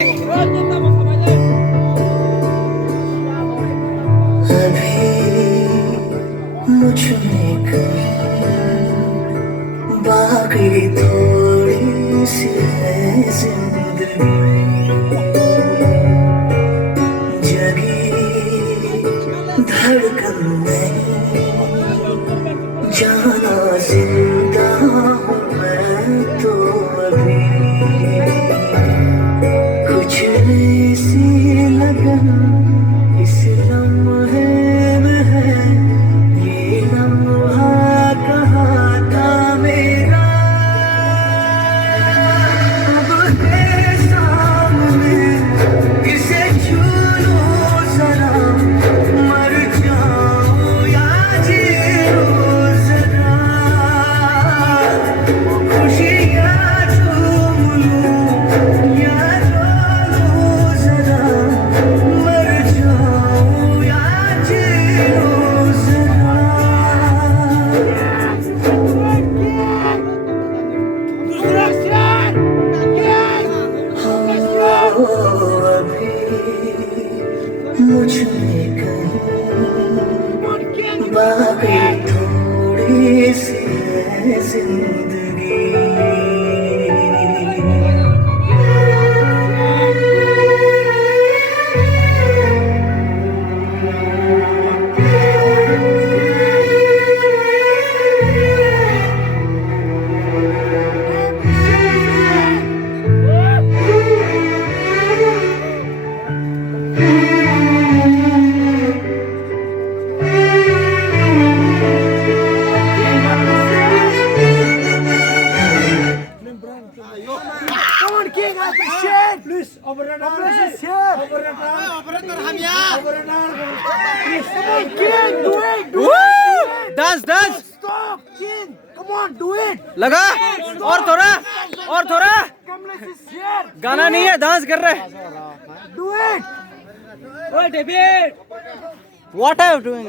मुझ में बाकी थोड़ी सी है जिंदगी जगी धड़कन में जाना जिंदा हूँ मैं तो अभी कुछ ऐसी लगन इस लम्हे में है ये लम्हा कहाँ था मेरा अब है सामने इसे छू लो जरा मर जाऊं या जी लो जरा खुशियाँ झूम लूं या रो लो जरा मर जाऊं या जी लो जरा हो अभी मुझ में कहीं बाकी थोड़ी सी है जिंदगी Come on, King, I appreciate. Please, operator is here. Operator, हम यहाँ. Please, come on, King, do it, do it. Dance dance Stop, King, come on, do it. लगा और थोड़ा Kamlesh is here. गाना नहीं है डांस कर रहे Do it. What are you doing